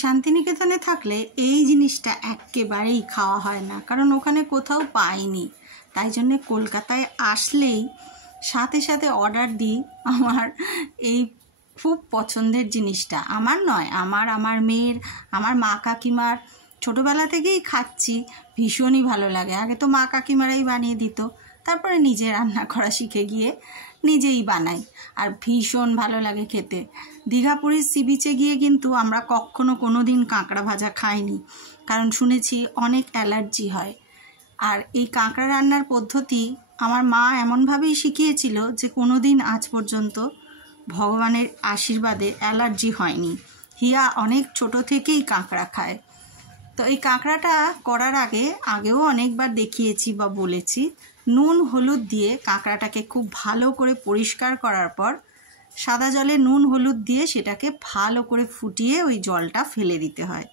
শান্তিনিকেতনে থাকলে এই জিনিসটা একেবারেই খাওয়া হয় না, কারণ ওখানে কোথাও পাইনি। তাই জন্যে কলকাতায় আসলেই সাথে সাথে অর্ডার দিই আমার এই খুব পছন্দের জিনিসটা। আমার নয়, আমার মেয়ের, আমার মা কাকিমার, ছোটোবেলা থেকেই খাচ্ছি, ভীষণই ভালো লাগে। আগে তো মা কাকিমারাই বানিয়ে দিত, তারপরে নিজে রান্না করা শিখে গিয়ে নিজেই বানাই, আর ভীষণ ভালো লাগে খেতে। দীঘাপুরীর সি বিচে গিয়ে কিন্তু আমরা কখনো কোনো দিন কাঁকড়া ভাজা খাইনি, কারণ শুনেছি অনেক অ্যালার্জি হয়। আর এই কাঁকড়া রান্নার পদ্ধতি আমার মা এমনভাবেই শিখিয়েছিল যে কোনো দিন আজ পর্যন্ত ভগবানের আশীর্বাদে অ্যালার্জি হয়নি। হিয়া অনেক ছোট থেকেই কাঁকড়া খায়। তো এই কাঁকড়াটা করার আগেও অনেকবার দেখিয়েছি বা বলেছি, নুন হলুদ দিয়ে কাঁকড়াটাকে খুব ভালো করে পরিষ্কার করার পর সাদা জলে নুন হলুদ দিয়ে সেটাকে ভালো করে ফুটিয়ে ওই জলটা ফেলে দিতে হয়।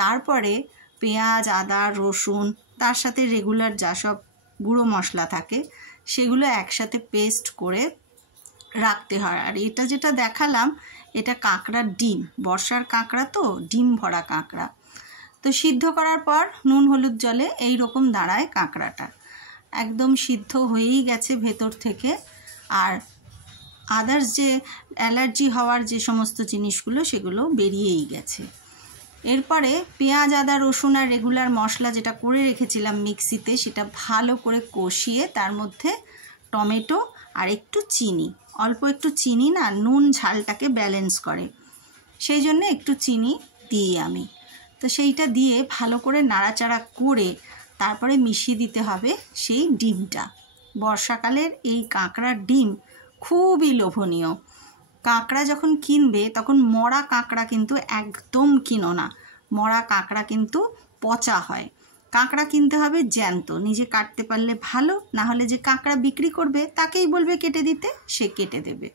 তারপরে পেঁয়াজ, আদা, রসুন, তার সাথে রেগুলার যা সব গুঁড়ো মশলা থাকে সেগুলো একসাথে পেস্ট করে রাখতে হয়। আর এটা যেটা দেখালাম, এটা কাঁকড়ার ডিম, বর্ষার কাঁকড়া তো, ডিম ভরা কাঁকড়া। তো সিদ্ধ করার পর নুন হলুদ জলে এই রকম দাঁড়ায় কাঁকড়াটা, একদম সিদ্ধ হয়েই গেছে ভেতর থেকে। আর আদার্স যে অ্যালার্জি হওয়ার যে সমস্ত জিনিসগুলো সেগুলো বেরিয়েই গেছে। এরপরে পেঁয়াজ, আদা, রসুন আর রেগুলার মশলা যেটা করে রেখেছিলাম মিক্সিতে, সেটা ভালো করে কষিয়ে তার মধ্যে টমেটো আর একটু চিনি, অল্প একটু চিনি না নুন ঝালটাকে ব্যালেন্স করে, সেই জন্য একটু চিনি দিই আমি। তো সেইটা দিয়ে ভালো করে নাড়াচাড়া করে তারপরে মিশিয়ে দিতে হবে সেই ডিমটা। বর্ষাকালের এই কাঁকড়ার ডিম খুবই লোভনীয়। কাঁকড়া যখন কিনবে তখন মরা কাঁকড়া কিন্তু একদম কিনো না, মরা কাঁকড়া কিন্তু পচা হয়। কাঁকড়া কিনতে হবে জ্যান্ত, নিজে কাটতে পারলে ভালো, না হলে যে কাঁকড়া বিক্রি করবে তাকেই বলবে কেটে দিতে, সে কেটে দেবে।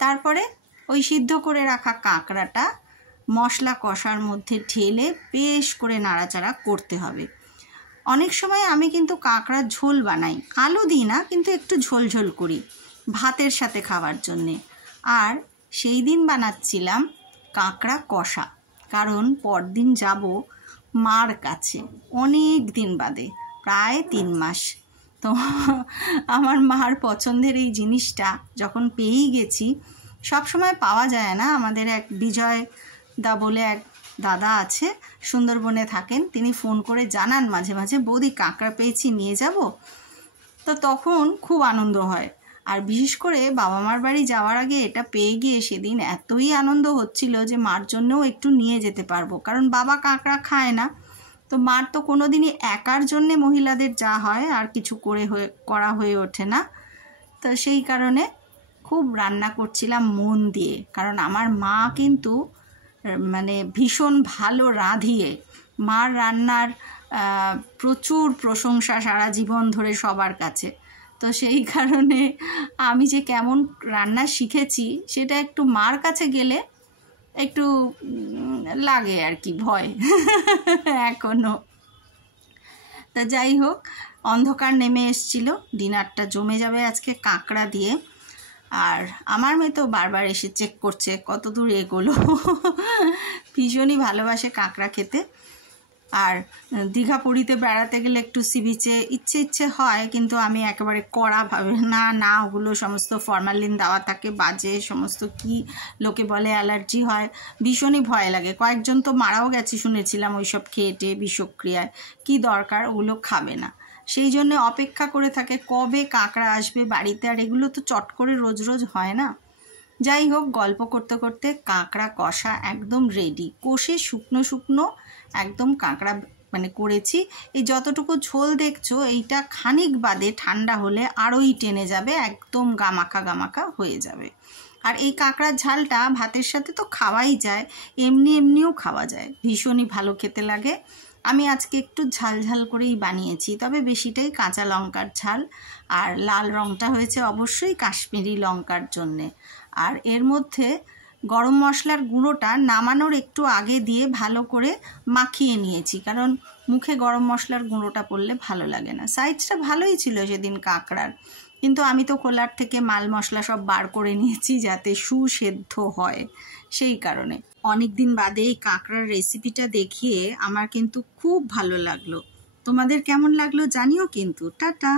তারপরে ওই সিদ্ধ করে রাখা কাঁকড়াটা মশলা কষার মধ্যে ঢেলে বেশ করে নাড়াচাড়া করতে হবে। অনেক সময় আমি কিন্তু কাঁকড়ার ঝোল বানাই, আলু দিই না, কিন্তু একটু ঝোল ঝোল করি ভাতের সাথে খাওয়ার জন্যে। আর সেই দিন বানাচ্ছিলাম কাঁকড়া কষা, কারণ পরদিন যাব মার কাছে, অনেক দিন বাদে, প্রায় 3 মাস। তো আমার মার পছন্দের এই জিনিসটা যখন পেয়েই গেছি, সব সময় পাওয়া যায় না। আমাদের এক বিজয় দা বলে এক দাদা আছে, সুন্দরবনে থাকেন, তিনি ফোন করে জানান মাঝে মাঝে, বৌদি কাঁকড়া পেয়েছি, নিয়ে যাব। তো তখন খুব আনন্দ হয়। আর বিশেষ করে বাবা মার বাড়ি যাওয়ার আগে এটা পেয়ে গিয়ে সেদিন এতই আনন্দ হচ্ছিল যে মার জন্যও একটু নিয়ে যেতে পারবো, কারণ বাবা কাঁকড়া খায় না। তো মার তো কোনো দিনই একার জন্যে মহিলাদের যা হয় আর কিছু করা হয়ে ওঠে না। তো সেই কারণে খুব রান্না করছিলাম মন দিয়ে, কারণ আমার মা কিন্তু মানে ভীষণ ভালো রাঁধিয়ে, মার রান্নার প্রচুর প্রশংসা সারা জীবন ধরে সবার কাছে। তো সেই কারণে আমি যে কেমন রান্না শিখেছি সেটা একটু মার কাছে গেলে একটু লাগে আর কি, ভয় এখনও। তা যাই হোক, অন্ধকার নেমে এসছিল, ডিনারটা জমে যাবে আজকে কাঁকড়া দিয়ে। আর আমার মেয়ে তো বারবার এসে চেক করছে কত দূর এগোলো। ভীষণই ভালোবাসে কাঁকড়া খেতে। আর দীঘা পুরীতে বেড়াতে গেলে একটু সি বিচে ইচ্ছে হয়, কিন্তু আমি একেবারে কড়াভাবে না, ওগুলো সমস্ত ফরমালিন দেওয়া থাকে, বাজে সমস্ত, কি লোকে বলে অ্যালার্জি হয়, ভীষণই ভয় লাগে। কয়েকজন তো মারাও গেছে শুনেছিলাম ওইসব খেয়েটে বিষক্রিয়ায়, কি দরকার, ওগুলো খাবে না। সেই জন্য অপেক্ষা করে থাকে কবে কাঁকড়া আসবে বাড়িতে, আর এগুলো তো চট করে রোজ রোজ হয় না। যাই হোক, গল্প করতে করতে কাঁকড়া কষা একদম রেডি, কষে শুকনো শুকনো একদম কাঁকড়া মানে করেছি। এই যতটুকু ঝোল দেখছো এইটা খানিক বাদে ঠান্ডা হলে আরোই টেনে যাবে, একদম গামাখা হয়ে যাবে। আর এই কাঁকড়ার ঝালটা ভাতের সাথে তো খাওয়াই যায়, এমনিও খাওয়া যায়, ভীষণই ভালো খেতে লাগে। আমি আজকে একটু ঝাল করেই বানিয়েছি, তবে বেশিটাই কাঁচা লঙ্কার ঝাল, আর লাল রঙটা হয়েছে অবশ্যই কাশ্মীরি লঙ্কার জন্যে। আর এর মধ্যে গরম মশলার গুঁড়োটা নামানোর একটু আগে দিয়ে ভালো করে মাখিয়ে নিয়েছি, কারণ মুখে গরম মশলার গুঁড়োটা পড়লে ভালো লাগে না। সাইজটা ভালোই ছিল সেদিন কাঁকড়ার, কিন্তু আমি তো কোলার থেকে মাল মশলা সব বার করে নিয়েছি যাতে সুসেদ্ধ হয়, সেই কারণে। অনেক দিন বাদে এই কাঁকড়ার রেসিপিটা দেখিয়ে আমার কিন্তু খুব ভালো লাগলো। তোমাদের কেমন লাগলো জানিও কিন্তু। টাটা।